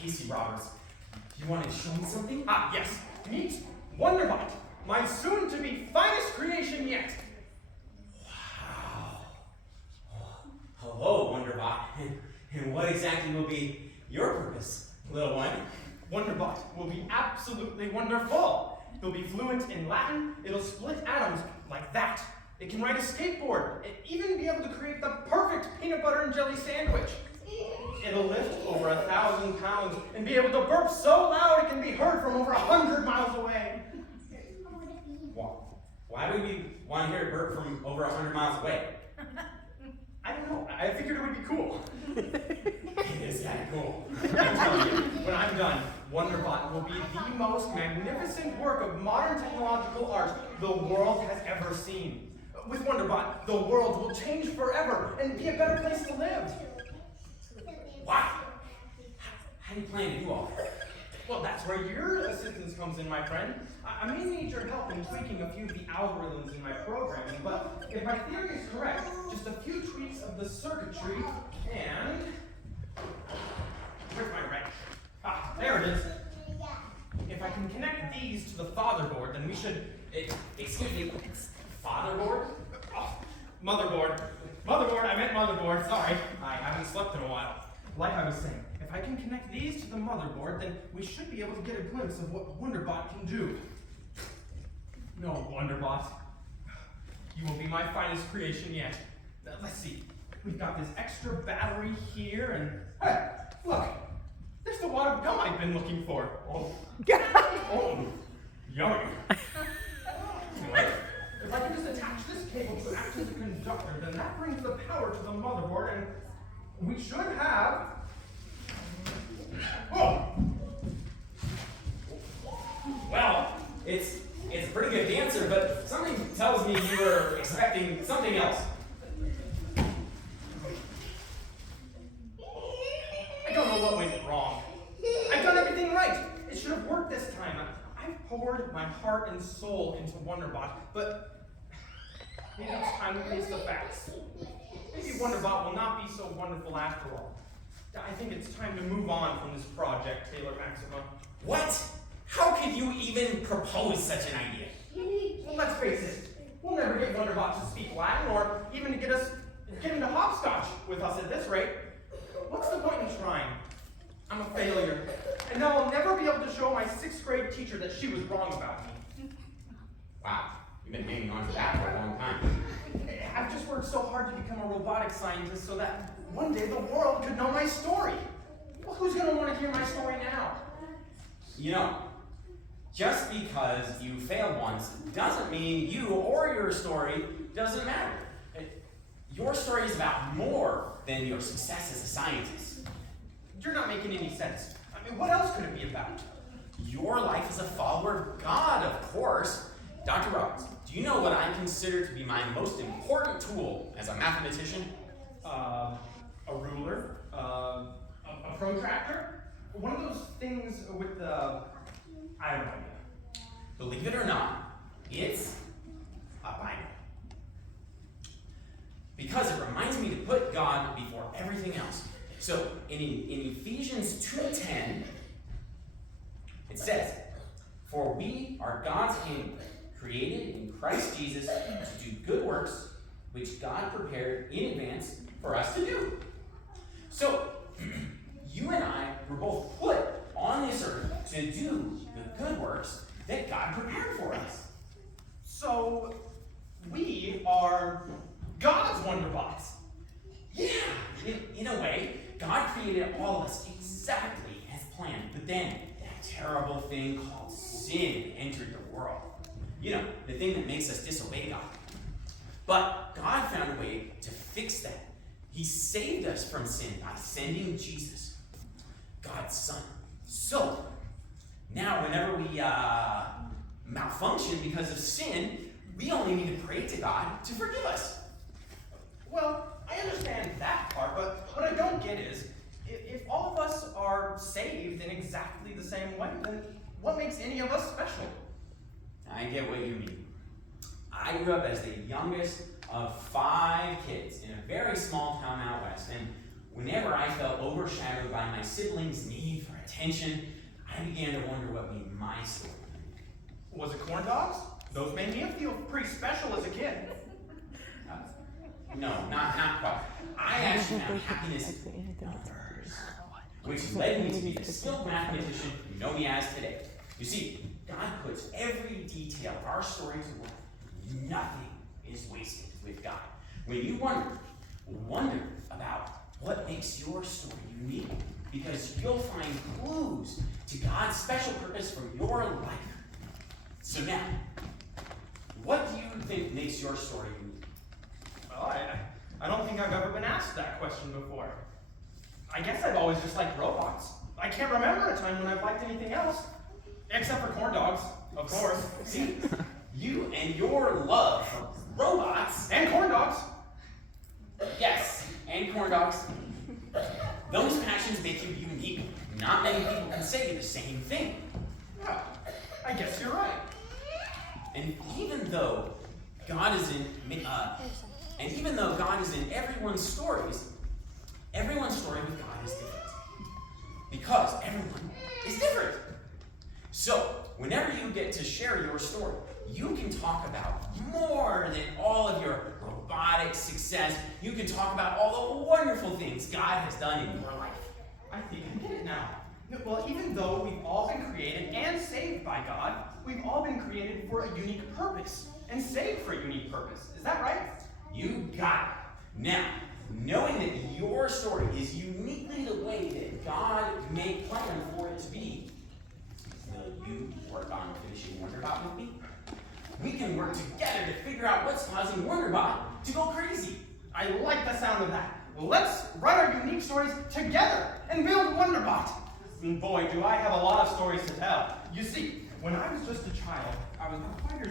Casey Roberts. You wanted to show me something? Ah, yes. Meet Wonderbot, my soon-to-be finest creation yet. Wow. Hello, Wonderbot. And what exactly will be your purpose, little one? Wonderbot will be absolutely wonderful. It'll be fluent in Latin. It'll split atoms like that. It can ride a skateboard and even be able to create the perfect peanut butter and jelly sandwich. It'll lift over 1,000 pounds and be able to burp so loud it can be heard from over 100 miles away. Why would we want to hear it burp from over 100 miles away? I don't know. I figured it would be cool. It is kind of cool. I'm telling you, when I'm done, Wonderbot will be the most magnificent work of modern technological art the world has ever seen. With Wonderbot, the world will change forever and be a better place to live. Wow. How do you plan to do all that? Well, that's where your assistance comes in, my friend. I may need your help in tweaking a few of the algorithms in my programming, but if my theory is correct, just a few tweaks of the circuitry and... Where's my wrench? Ah, there it is. If I can connect these to the fatherboard, then we should... Excuse me, fatherboard? Oh, motherboard. Motherboard, I meant motherboard, sorry. I haven't slept in a while. Like I was saying, if I can connect these to the motherboard, then we should be able to get a glimpse of what Wonderbot can do. No, Wonderbot. You will be my finest creation yet. Let's see. We've got this extra battery here, and hey, look! There's the wad of gum I've been looking for. Oh, oh, yummy. If I can just attach this cable to act as a conductor, then that brings the power to the motherboard, and we should have... Oh! Well, it's a pretty good answer, but something tells me you were expecting something else. I don't know what went wrong. I've done everything right. It should have worked this time. I've poured my heart and soul into Wonderbot, but maybe it's time to face the facts. Maybe Wonderbot will not be so wonderful after all. I think it's time to move on from this project, Taylor Maxima. What? How could you even propose such an idea? Well, let's face it. We'll never get Wonderbot to speak Latin or even to get into hopscotch with us at this rate. What's the point in trying? I'm a failure. And now I'll never be able to show my 6th grade teacher that she was wrong about me. Wow, you've been hanging on to that for a long time. I've just worked so hard to become a robotics scientist so that one day the world could know my story. Well, who's going to want to hear my story now? You know, just because you failed once doesn't mean you or your story doesn't matter. Your story is about more than your success as a scientist. You're not making any sense. I mean, what else could it be about? Your life as a follower of God, of course. Dr. Roberts, do you know what I consider to be my most important tool as a mathematician? A ruler? A protractor? One of those things with the... I don't know. Believe it or not, it's a Bible. Because it reminds me to put God before everything else. So in Ephesians 2:10, it says, "For we are God's handiwork, created in Christ Jesus to do good works, which God prepared in advance for us to do." So you and I were both put on this earth to do the good works that God prepared for us. So, we are God's Wonderbots. Yeah, in a way, God created all of us exactly as planned. But then, that terrible thing called sin entered the world. You know, the thing that makes us disobey God. But God found a way to fix that. He saved us from sin by sending Jesus, God's Son. So, now whenever we malfunction because of sin, we only need to pray to God to forgive us. Well, I understand that part, but what I don't get is, if all of us are saved in exactly the same way, then what makes any of us special? I get what you mean. I grew up as the youngest of 5 kids in a very small town out west, and whenever I felt overshadowed by my siblings' need for attention, I began to wonder what made my story. Was it corn dogs? Those made me feel pretty special as a kid. No, not quite. I actually found happiness in numbers, which led me to be the skilled mathematician you know me as today. You see, God puts every detail of our story to work. Nothing is wasted with God. When you wonder about what makes your story unique, because you'll find clues to God's special purpose for your life. So now, what do you think makes your story unique? Well, I don't think I've ever been asked that question before. I guess I've always just liked robots. I can't remember a time when I've liked anything else. Except for corn dogs, of course. See, you and your love for robots, And corn dogs. yes, and corn dogs, those passions make you unique. Not many people can say the same thing. Yeah, I guess you're right. And even though God is in everyone's stories, everyone's story with God is different. Because everyone is different. So, whenever you get to share your story, you can talk about more than all of your robotic success. You can talk about all the wonderful things God has done in your life. I think I get it now. Well, even though we've all been created and saved by God, we've all been created for a unique purpose and saved for a unique purpose. Is that right? You got it. Now, knowing that your story is uniquely the way that God made plan for it to be, will you work on finishing Wonderbot with me? We can work together to figure out what's causing Wonderbot to go crazy. I like the sound of that. Well, let's write our unique stories together and build Wonderbot. And boy, do I have a lot of stories to tell. You see, when I was just a child, I was about 5 years